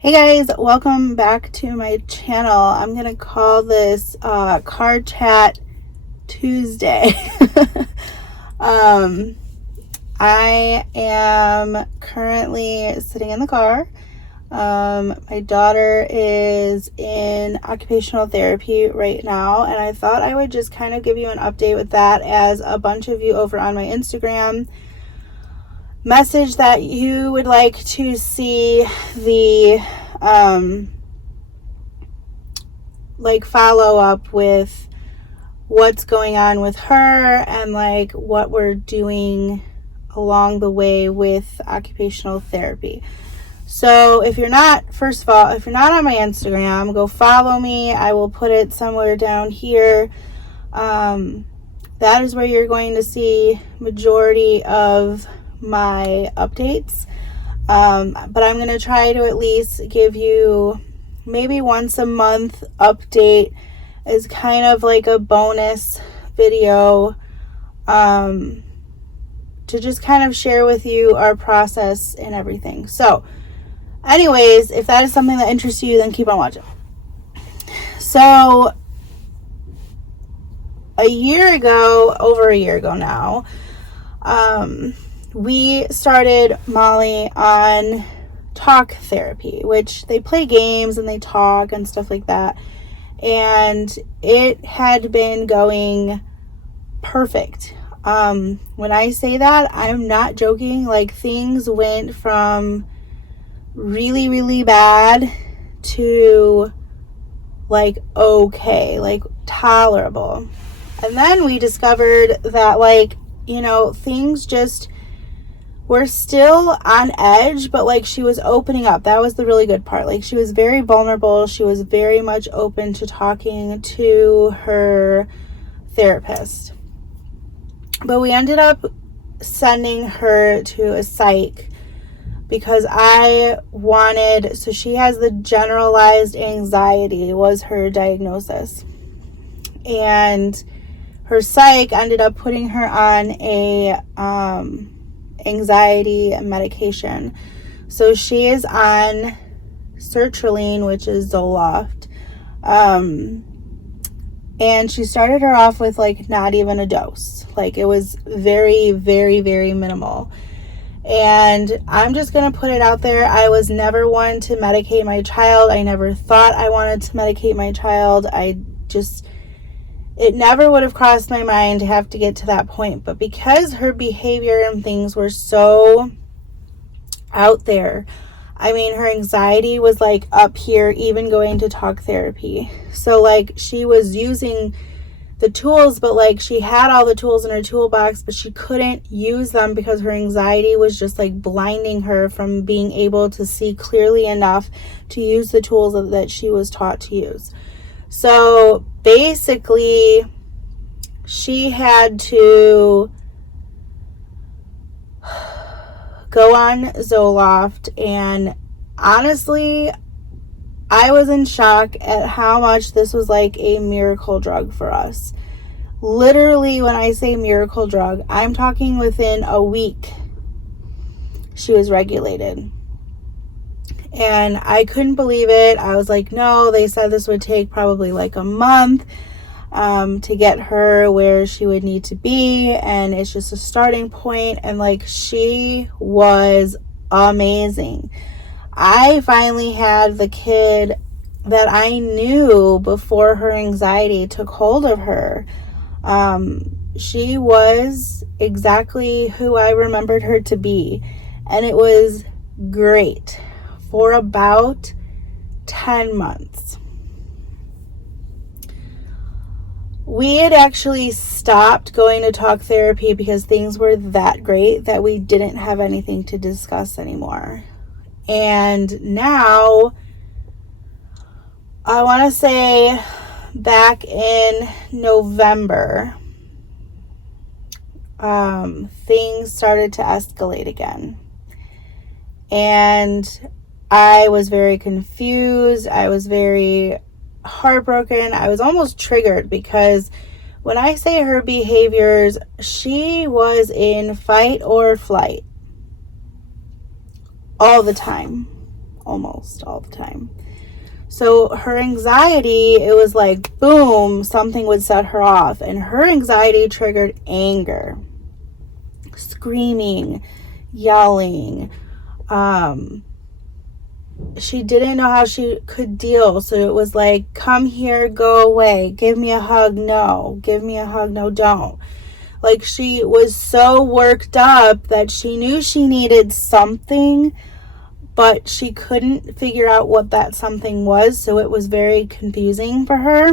Hey guys, welcome back to my channel. I'm gonna call this Car Chat Tuesday. um, I am currently sitting in the car. My daughter is in occupational therapy right now, and I thought I would just kind of give you an update with that, as a bunch of you over on my Instagram message that you would like to see the follow up with what's going on with her and like what we're doing along the way with occupational therapy. So if you're not, first of all, if you're not on my Instagram, go follow me. I will put it somewhere down here. That is where you're going to see majority of my updates. But I'm going to try to at least give you maybe once a month update as kind of like a bonus video to just kind of share with you our process and everything. So anyways, if that is something that interests you, then keep on watching. So over a year ago now, we started Molly on talk therapy, which they play games and they talk and stuff like that. And it had been going perfect. When I say that, I'm not joking. Like, things went from really, really bad to like okay, like tolerable. And then we discovered that, like, things just were still on edge, but like she was opening up. That was the really good part. Like, she was very vulnerable. She was very much open to talking to her therapist. But we ended up sending her to a psych because so she has the generalized anxiety was her diagnosis. And her psych ended up putting her on a anxiety medication. So she is on sertraline, which is Zoloft. And she started her off with like not even a dose. Like, it was very, very, very minimal. And I'm just going to put it out there. I was never one to medicate my child. I never thought I wanted to medicate my child. It never would have crossed my mind to have to get to that point. But because her behavior and things were so out there, I mean, her anxiety was like up here, even going to talk therapy. So like, she was using the tools, but like, she had all the tools in her toolbox, but she couldn't use them because her anxiety was just like blinding her from being able to see clearly enough to use the tools that she was taught to use. So basically, she had to go on Zoloft, and honestly, I was in shock at how much this was like a miracle drug for us. Literally, when I say miracle drug, I'm talking within a week she was regulated. And I couldn't believe it. I was like, no, they said this would take probably like a month to get her where she would need to be. And it's just a starting point. And like, she was amazing. I finally had the kid that I knew before her anxiety took hold of her. She was exactly who I remembered her to be. And it was great for about 10 months. We had actually stopped going to talk therapy because things were that great that we didn't have anything to discuss anymore. And now, I want to say back in November, things started to escalate again. And I was very confused. I was very heartbroken. I was almost triggered because when I say her behaviors, she was in fight or flight all the time. almost all the time. So her anxiety, it was like, boom, something would set her off. And her anxiety triggered anger, screaming, yelling. She didn't know how she could deal. So it was like, come here, go away. Give me a hug, no. Give me a hug, no, don't. Like, she was so worked up that she knew she needed something, but she couldn't figure out what that something was, so it was very confusing for her.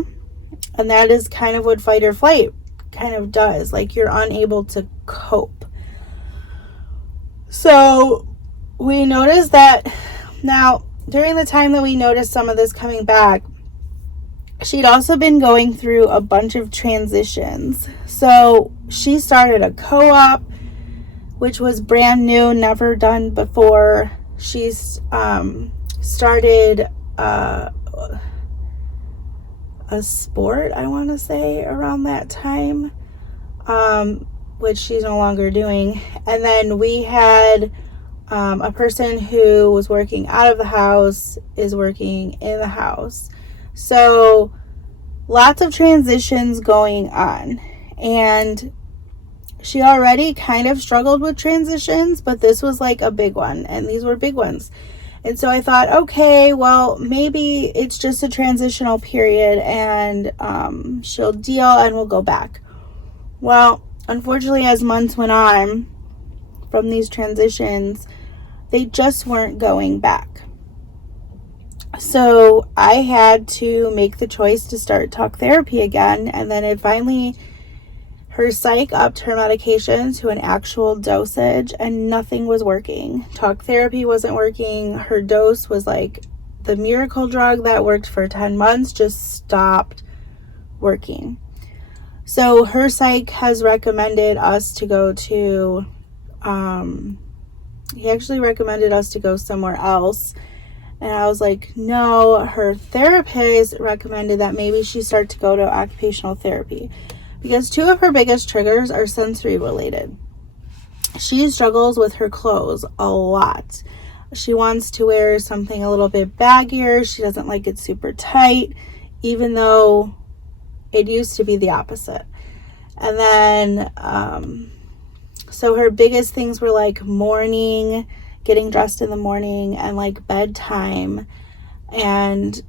And that is kind of what fight or flight kind of does. Like, you're unable to cope. So we noticed that now, during the time that we noticed some of this coming back, she'd also been going through a bunch of transitions. So she started a co-op, which was brand new, never done before. She's started a sport, I want to say, around that time, which she's no longer doing. And then we had a person who was working out of the house is working in the house. So lots of transitions going on. And she already kind of struggled with transitions, but this was like a big one, and these were big ones. And so I thought, okay, well, maybe it's just a transitional period, and she'll deal and we'll go back. Well, unfortunately, as months went on from these transitions, they just weren't going back. So I had to make the choice to start talk therapy again, and then it finally... her psych upped her medication to an actual dosage, and nothing was working. Talk therapy wasn't working. Her dose was like the miracle drug that worked for 10 months just stopped working. So her psych has recommended us to go to, he actually recommended us to go somewhere else. And I was like, no. Her therapist recommended that maybe she start to go to occupational therapy, because two of her biggest triggers are sensory related. She struggles with her clothes a lot. She wants to wear something a little bit baggier. She doesn't like it super tight, even though it used to be the opposite. And then, so her biggest things were like morning, getting dressed in the morning, and like bedtime. And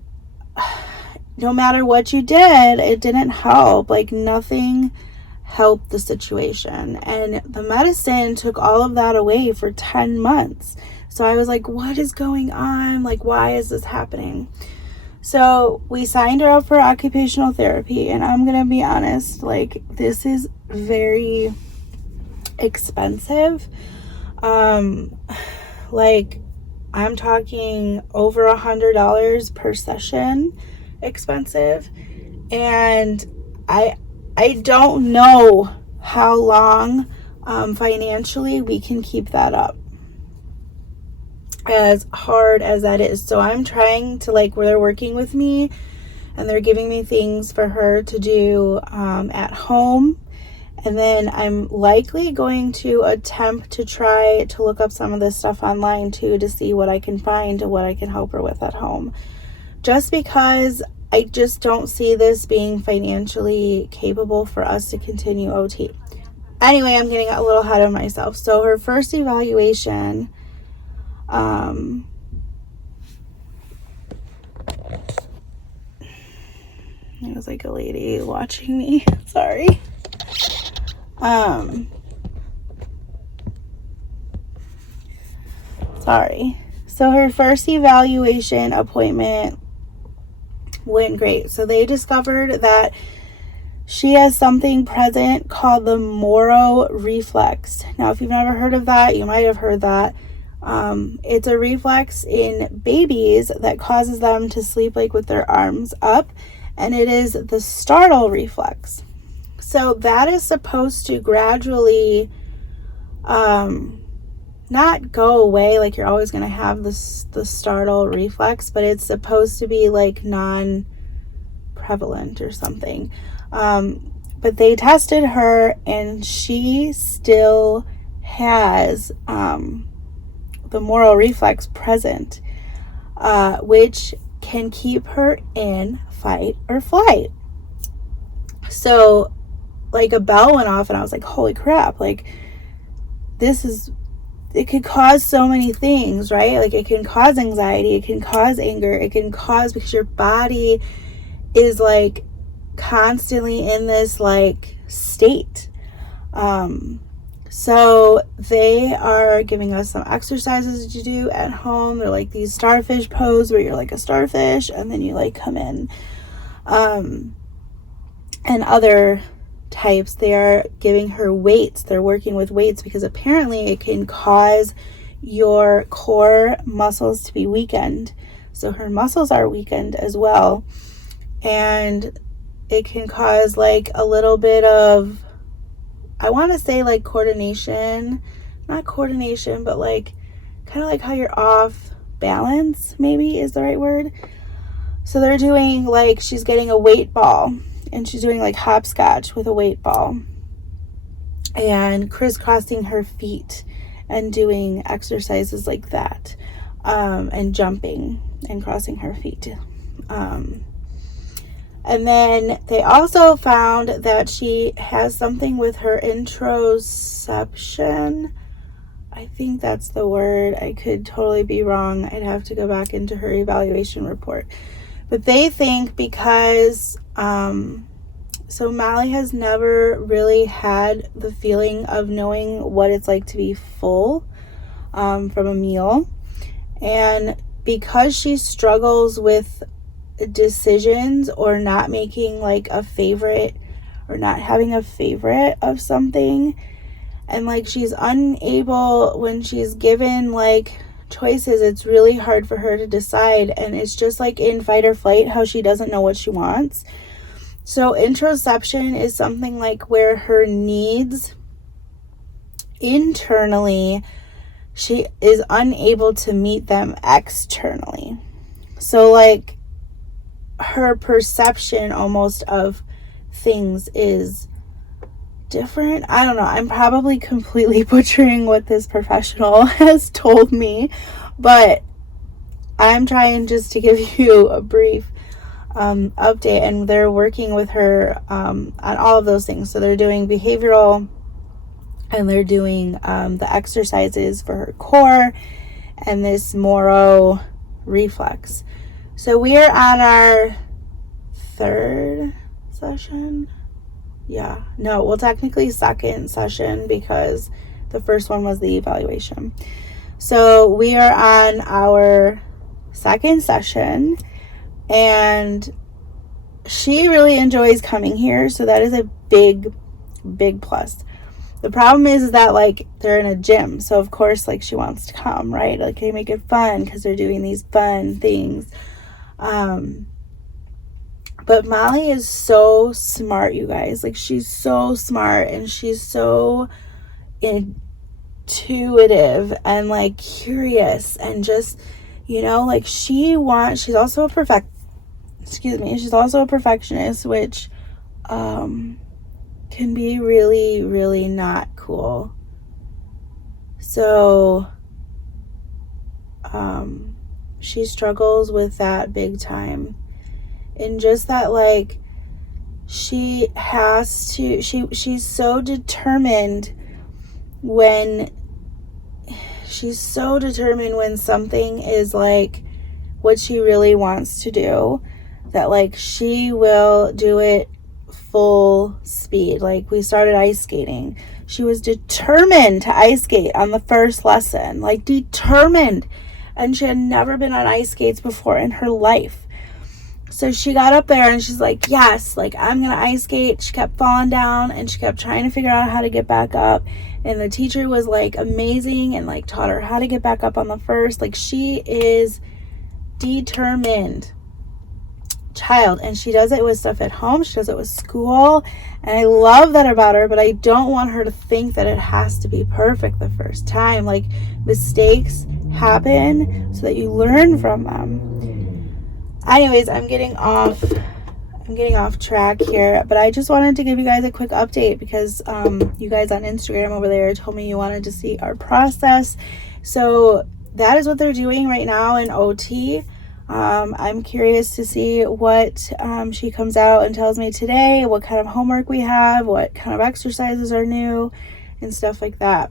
no matter what you did, it didn't help. Like, nothing helped the situation. And the medicine took all of that away for 10 months. So I was like, what is going on? Like, why is this happening? So we signed her up for occupational therapy. And I'm going to be honest, like, this is very expensive. Like, I'm talking over $100 per session. Expensive. And I don't know how long financially we can keep that up, as hard as that is. So I'm trying to, like, where they're working with me and they're giving me things for her to do at home. And then I'm likely going to attempt to try to look up some of this stuff online too, to see what I can find and what I can help her with at home. Just because I just don't see this being financially capable for us to continue OT. Anyway, I'm getting a little ahead of myself. So her first evaluation, it was like a lady watching me. Sorry. Sorry. So her first evaluation appointment went great. So they discovered that she has something present called the Moro reflex. Now, if you've never heard of that, you might have heard that. It's a reflex in babies that causes them to sleep like with their arms up, and it is the startle reflex. So that is supposed to gradually not go away, like you're always going to have the startle reflex, but it's supposed to be like non-prevalent or something. But they tested her and she still has the Moro reflex present. which can keep her in fight or flight. So like a bell went off and I was like, holy crap, like it could cause so many things, right? Like it can cause anxiety, it can cause anger, it can cause, because your body is like constantly in this like state. So they are giving us some exercises to do at home. They're like these starfish pose where you're like a starfish and then you like come in. And other types, they are giving her weights. They're working with weights because apparently it can cause your core muscles to be weakened. So her muscles are weakened as well. And it can cause like a little bit of, I want to say like coordination, not coordination, but like kind of like how you're off balance, maybe is the right word. So they're doing like, she's getting a weight ball and she's doing like hopscotch with a weight ball and crisscrossing her feet and doing exercises like that, and jumping and crossing her feet. And then they also found that she has something with her interoception. I think that's the word. I could totally be wrong. I'd have to go back into her evaluation report. But they think because, so Molly has never really had the feeling of knowing what it's like to be full from a meal. And because she struggles with decisions or not making like a favorite or not having a favorite of something, and like she's unable, when she's given like choices, it's really hard for her to decide, and it's just like in fight or flight, how she doesn't know what she wants. So interoception is something like where her needs internally, she is unable to meet them externally. So like her perception almost of things is different. I don't know. I'm probably completely butchering what this professional has told me, but I'm trying just to give you a brief update. And they're working with her on all of those things. So they're doing behavioral and they're doing the exercises for her core and this Moro reflex. So we are on our third session. Technically second session, because the first one was the evaluation. So we are on our second session and she really enjoys coming here. So that is a big plus. The problem is that like they're in a gym. So of course like she wants to come, right? Like they make it fun because they're doing these fun things. But Molly is so smart, you guys. Like she's so smart and she's so intuitive and like curious and just, you know, like she's also a she's also a perfectionist, which can be really, really not cool. So she struggles with that big time. And just that like she's so determined when something is like what she really wants to do, that like she will do it full speed. Like we started ice skating. She was determined to ice skate on the first lesson, like determined. And she had never been on ice skates before in her life. So she got up there and she's like, yes, like I'm going to ice skate. She kept falling down and she kept trying to figure out how to get back up. And the teacher was like amazing and like taught her how to get back up on the first. Like she is determined child, and she does it with stuff at home. She does it with school. And I love that about her, but I don't want her to think that it has to be perfect the first time. Like mistakes happen so that you learn from them. Anyways, I'm getting off track here, but I just wanted to give you guys a quick update because you guys on Instagram over there told me you wanted to see our process. So that is what they're doing right now in OT. I'm curious to see what she comes out and tells me today, what kind of homework we have, what kind of exercises are new, and stuff like that.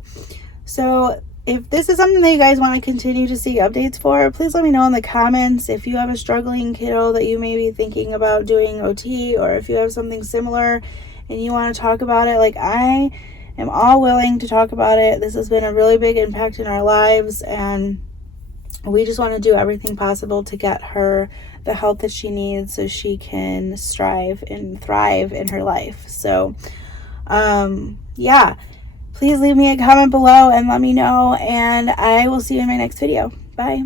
So if this is something that you guys want to continue to see updates for, please let me know in the comments. If you have a struggling kiddo that you may be thinking about doing OT, or if you have something similar and you want to talk about it, like, I am all willing to talk about it. This has been a really big impact in our lives, and we just want to do everything possible to get her the help that she needs so she can strive and thrive in her life. So, yeah, please leave me a comment below and let me know, and I will see you in my next video. Bye.